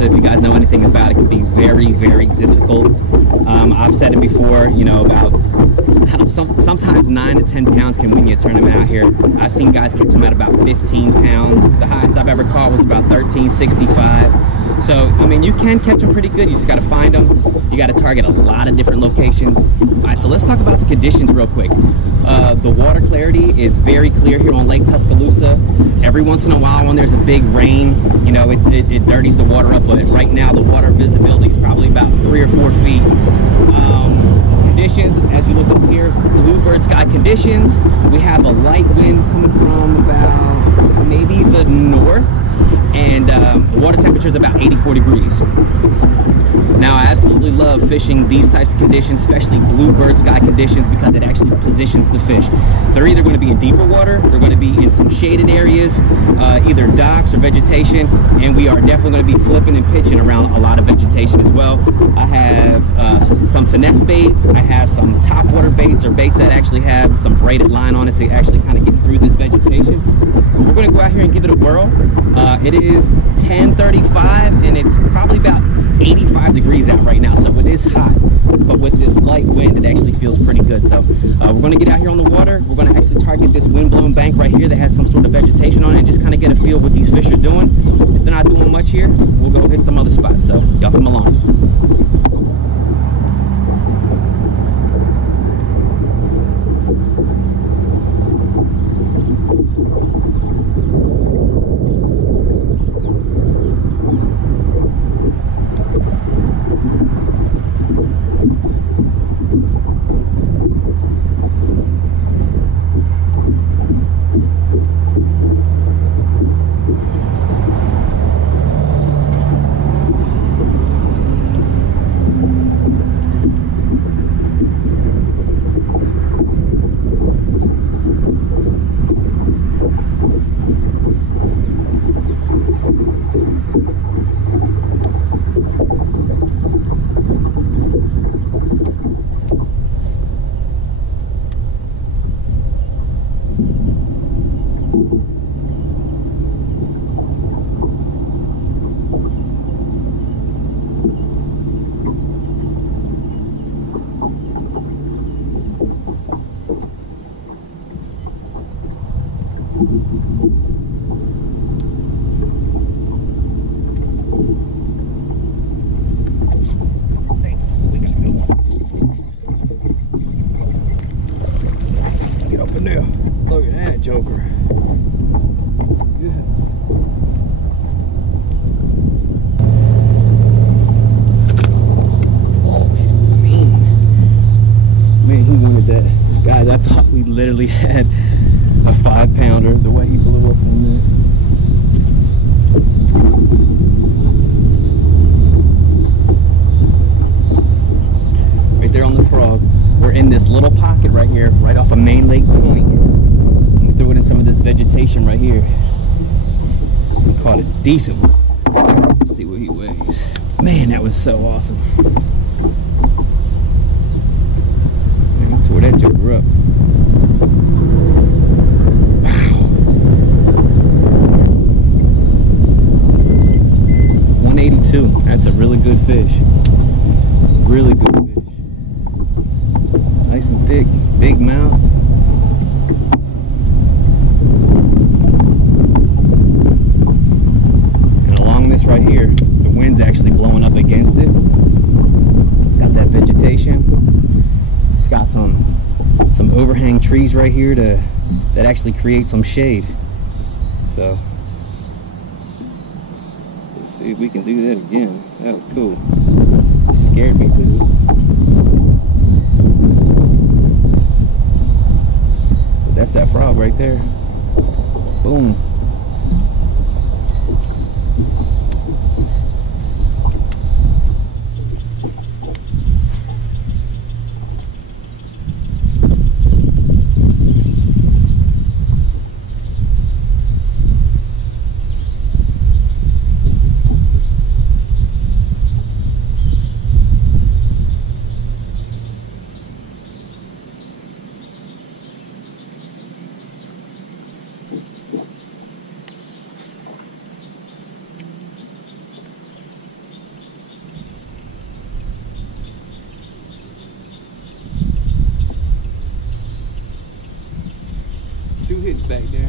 Tuscaloosa, if you guys know anything about it, can be very, very difficult. I've said it before, you know, about how sometimes 9 to 10 pounds can win you a tournament out here. I've seen guys catch them at about 15 pounds. The highest I've ever caught was about 1365. So, I mean, you can catch them pretty good. You just got to find them. You got to target a lot of different locations. All right, so let's talk about the conditions real quick. The water clarity is very clear here on Lake Tuscaloosa. Every once in a while when there's a big rain, you know, it dirties the water up, but right now the water visibility is probably about 3 or 4 feet. Conditions, as you look up here, bluebird sky conditions. We have a light wind coming from about maybe the north, and the water temperature is about 84 degrees. Now, I absolutely love fishing these types of conditions, especially bluebird sky conditions, because it actually positions the fish. They're either going to be in deeper water, they're going to be in some shaded areas, either docks or vegetation, and we are definitely going to be flipping and pitching around a lot of vegetation as well. I have some finesse baits, I have some topwater baits, or baits that actually have some braided line on it to actually kind of get through this vegetation. We're going to go out here and give it a whirl. It is 10:35 and it's probably about 85 degrees out right now, so it is hot, but with this light wind it actually feels pretty good. So we're going to get out here on the water. We're going to actually target this wind-blown bank right here that has some sort of vegetation on it and just kind of get a feel what these fish are doing. If they're not doing much here, we'll go hit some other spots, so y'all come along. Get up in there. Look at that joker. Yeah. Oh, man, he wanted that. Guys, I thought we literally had a 5-pounder the way he blew up on that. Right there on the frog. We're in this little pocket right here, right off of Main Lake Point. We threw it in some of this vegetation right here. We caught a decent one. Let's see what he weighs. Man, that was so awesome. Man, he tore that joker up. Wow. 182. That's a really good fish. Really good fish. Nice and thick, big mouth. And along this right here, the wind's actually blowing up against it. It's got that vegetation. It's got some overhang trees right here that actually create some shade. So let's see if we can do that again. That was cool. It scared me too. That's that frog right there. Boom. nuggets back there.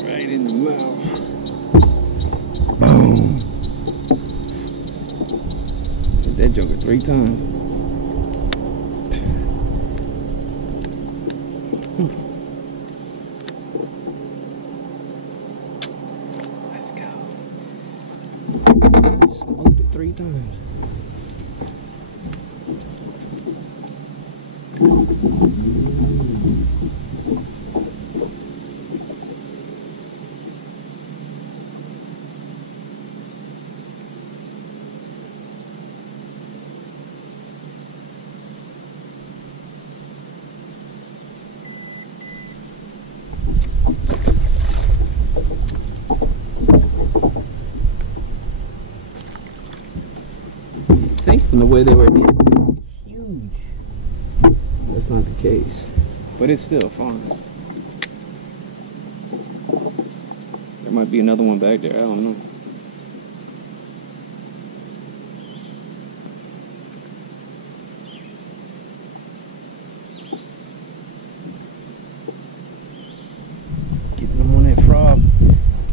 Right in the mouth. Boom. Hit that joker 3 times. Let's go. Smoked it 3 times. From the way they were in, huge. That's not the case, but it's still fun. There might be another one back there, I don't know. Getting them on that frog.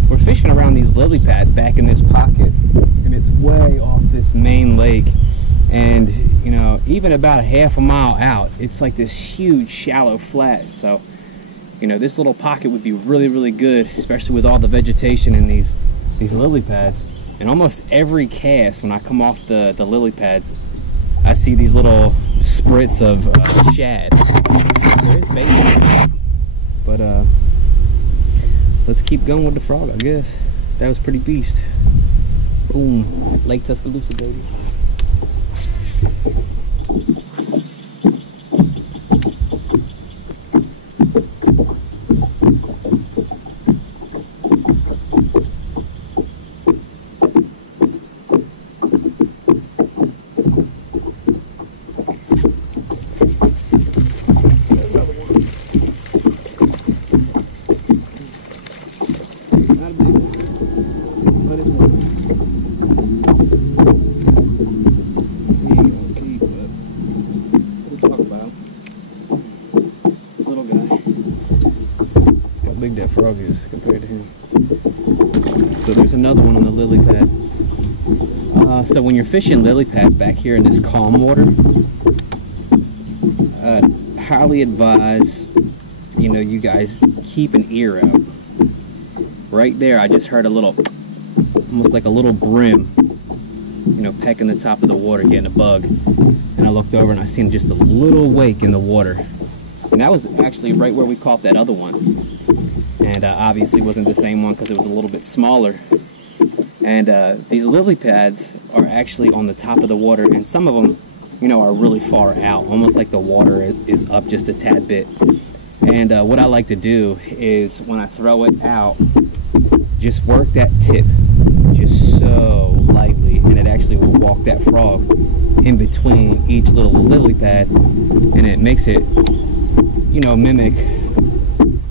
We're fishing around these lily pads back in this pocket, and it's way off this main lake. And you know, even about a half a mile out, it's like this huge shallow flat. So you know, this little pocket would be really good, especially with all the vegetation in these lily pads. And almost every cast, when I come off the lily pads, I see these little spritz of shad. There is bait, but let's keep going with the frog, I guess. That was pretty beast. Boom, Lake Tuscaloosa, baby. That frog is compared to him. So there's another one on the lily pad. So when you're fishing lily pads back here in this calm water, highly advise, you know, you guys keep an ear out. Right there, I just heard a little, almost like a little brim, you know, pecking the top of the water, getting a bug. And I looked over and I seen just a little wake in the water. And that was actually right where we caught that other one. And obviously wasn't the same one because it was a little bit smaller. And these lily pads are actually on the top of the water, and some of them, you know, are really far out, almost like the water is up just a tad bit. And what I like to do is when I throw it out, just work that tip just so lightly, and it actually will walk that frog in between each little lily pad, and it makes it, you know, mimic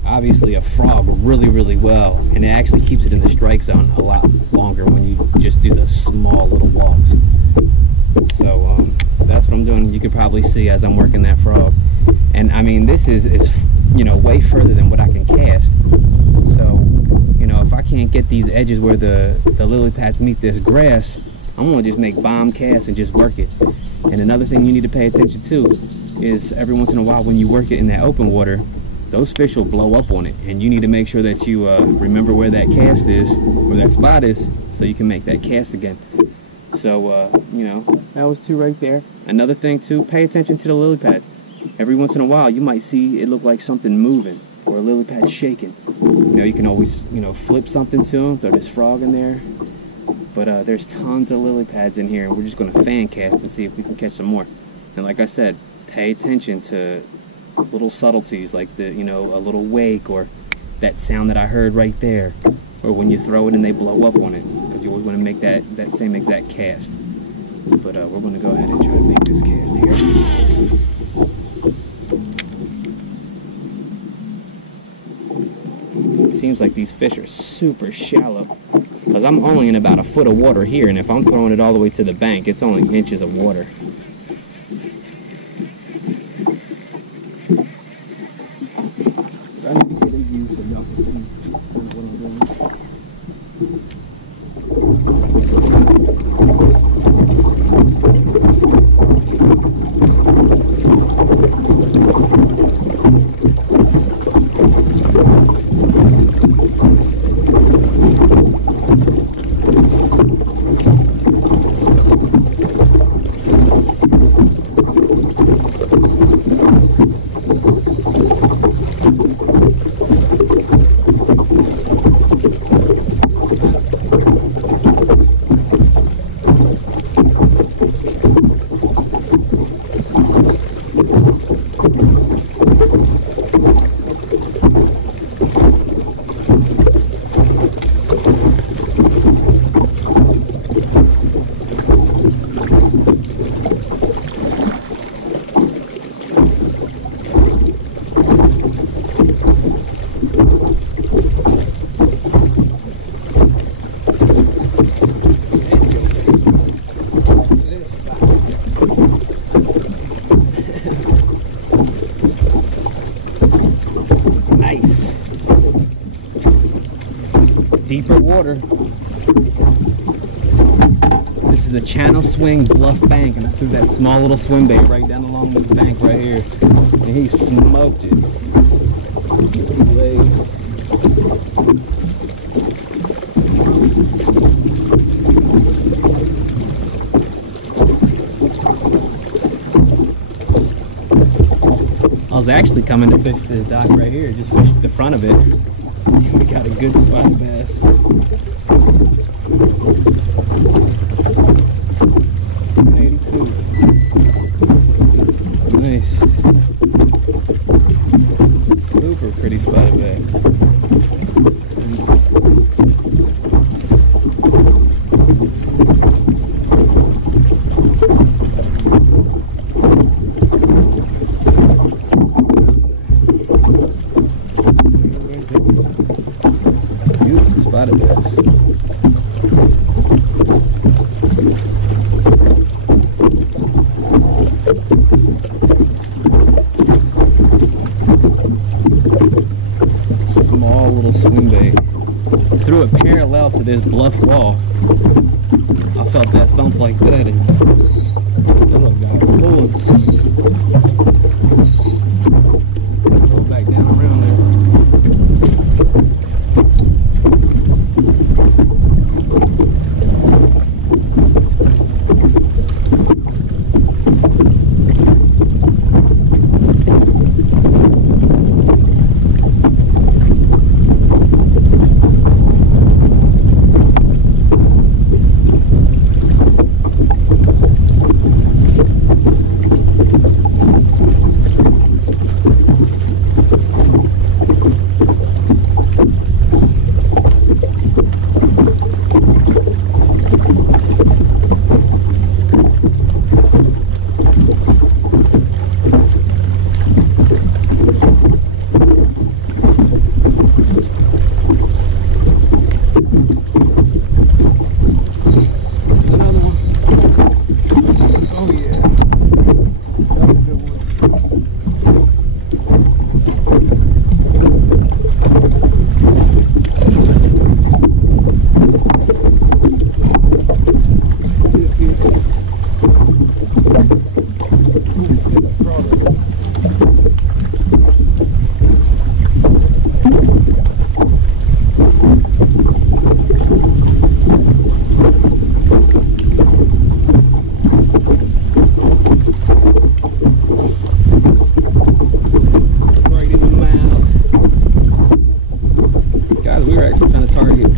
obviously a frog really well, and it actually keeps it in the strike zone a lot longer when you just do the small little walks. So that's what I'm doing. You can probably see as I'm working that frog, and I mean, this is you know, way further than what I can cast. So you know, if I can't get these edges where the lily pads meet this grass, I'm gonna just make bomb casts and just work it. And another thing you need to pay attention to is every once in a while when you work it in that open water, those fish will blow up on it, and you need to make sure that you remember where that cast is, where that spot is, so you can make that cast again. So you know, that was 2 right there. Another thing too, pay attention to the lily pads. Every once in a while you might see it look like something moving or a lily pad shaking. You know, you can always, you know, flip something to them, throw this frog in there, But there's tons of lily pads in here, and we're just going to fan cast and see if we can catch some more. And like I said, pay attention to little subtleties like a little wake, or that sound that I heard right there, or when you throw it and they blow up on it, because you always want to make that same exact cast. But we're going to go ahead and try to make this cast here. It seems like these fish are super shallow, because I'm only in about a foot of water here, and if I'm throwing it all the way to the bank, it's only inches of water. Deeper water. This is a channel swing bluff bank, and I threw that small little swim bait right down along this bank right here, and he smoked it. See these legs. I was actually coming to fish this dock right here, just fished the front of it. We got a good spotted bass. 82. Nice. Super pretty spotted bass. Spotted bass. Small little swing bait. Threw it parallel to this bluff wall. I felt that thump like that, and that little guy pulling. Go back down around there.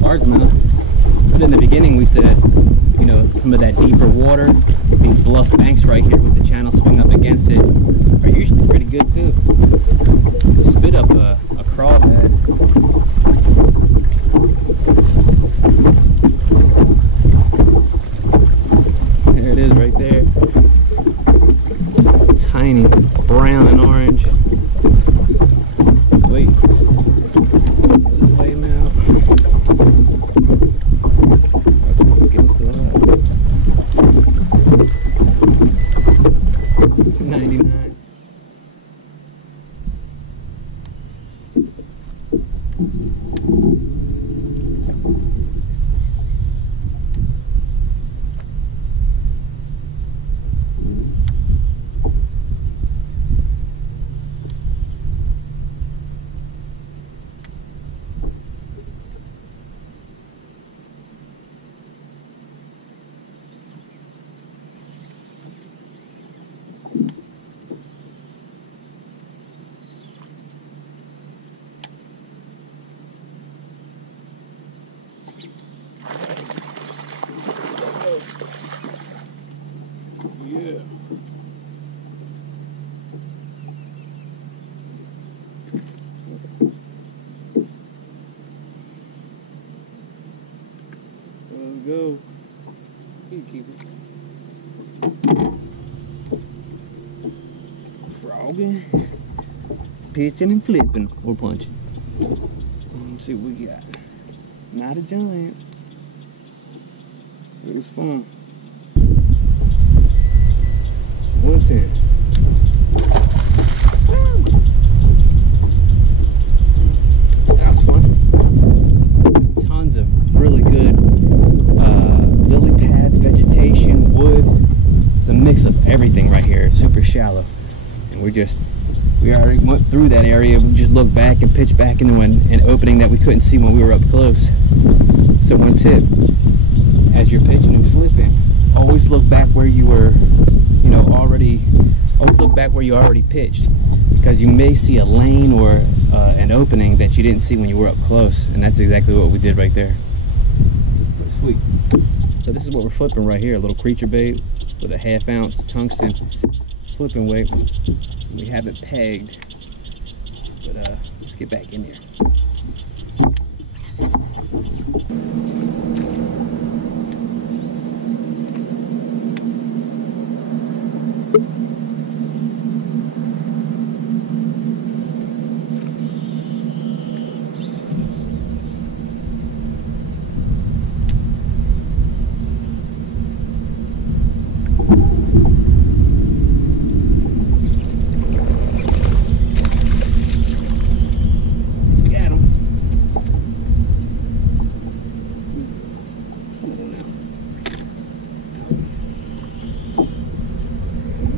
largemouth. But in the beginning we said, you know, some of that deeper water, these bluff banks right here with the channel swing up against it are usually pretty good too. Spit up a crawdad. There it is right there. Tiny brown and orange. Sweet. Lay him out. Let's get him still up. 99. Yeah. Let's go. You keep it. Frogging, pitching and flipping or punching. Let's see what we got. Not a giant. It was fun. 110. That's fun. Tons of really good lily pads, vegetation, wood. It's a mix of everything right here. It's super shallow. And we already went through that area. We just looked back and pitched back into an opening that we couldn't see when we were up close. So one tip, as you're pitching and flipping, always look back where you were, you know, always look back where you already pitched, because you may see a lane or an opening that you didn't see when you were up close, and that's exactly what we did right there. Sweet. So this is what we're flipping right here, a little creature bait with a 1/2 ounce tungsten flipping weight. We have it pegged, but let's get back in there.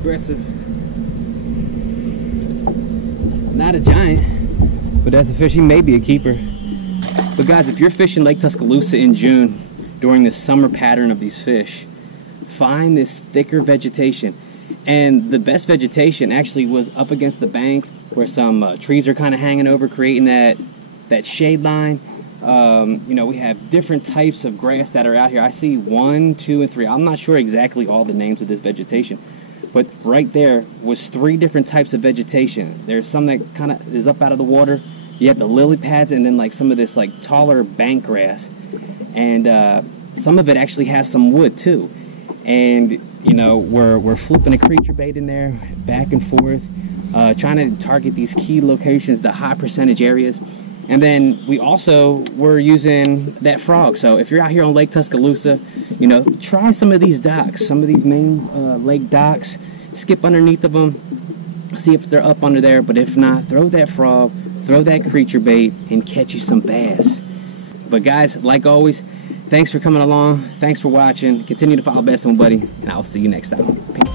Aggressive. Not a giant, but that's a fish. He may be a keeper. But guys, if you're fishing Lake Tuscaloosa in June during the summer pattern of these fish, find this thicker vegetation. And the best vegetation actually was up against the bank where some trees are kind of hanging over, creating that shade line. You know, we have different types of grass that are out here. I see 1, 2, and 3. I'm not sure exactly all the names of this vegetation, but right there was 3 different types of vegetation. There's some that kind of is up out of the water. You have the lily pads, and then like some of this like taller bank grass, and some of it actually has some wood too. And you know, we're flipping a creature bait in there back and forth, trying to target these key locations, the high percentage areas. And then we also were using that frog. So if you're out here on Lake Tuscaloosa, you know, try some of these docks, some of these main lake docks, skip underneath of them, see if they're up under there. But if not, throw that frog, throw that creature bait, and catch you some bass. But guys, like always, thanks for coming along. Thanks for watching. Continue to follow Bassn, buddy, and I'll see you next time. Peace.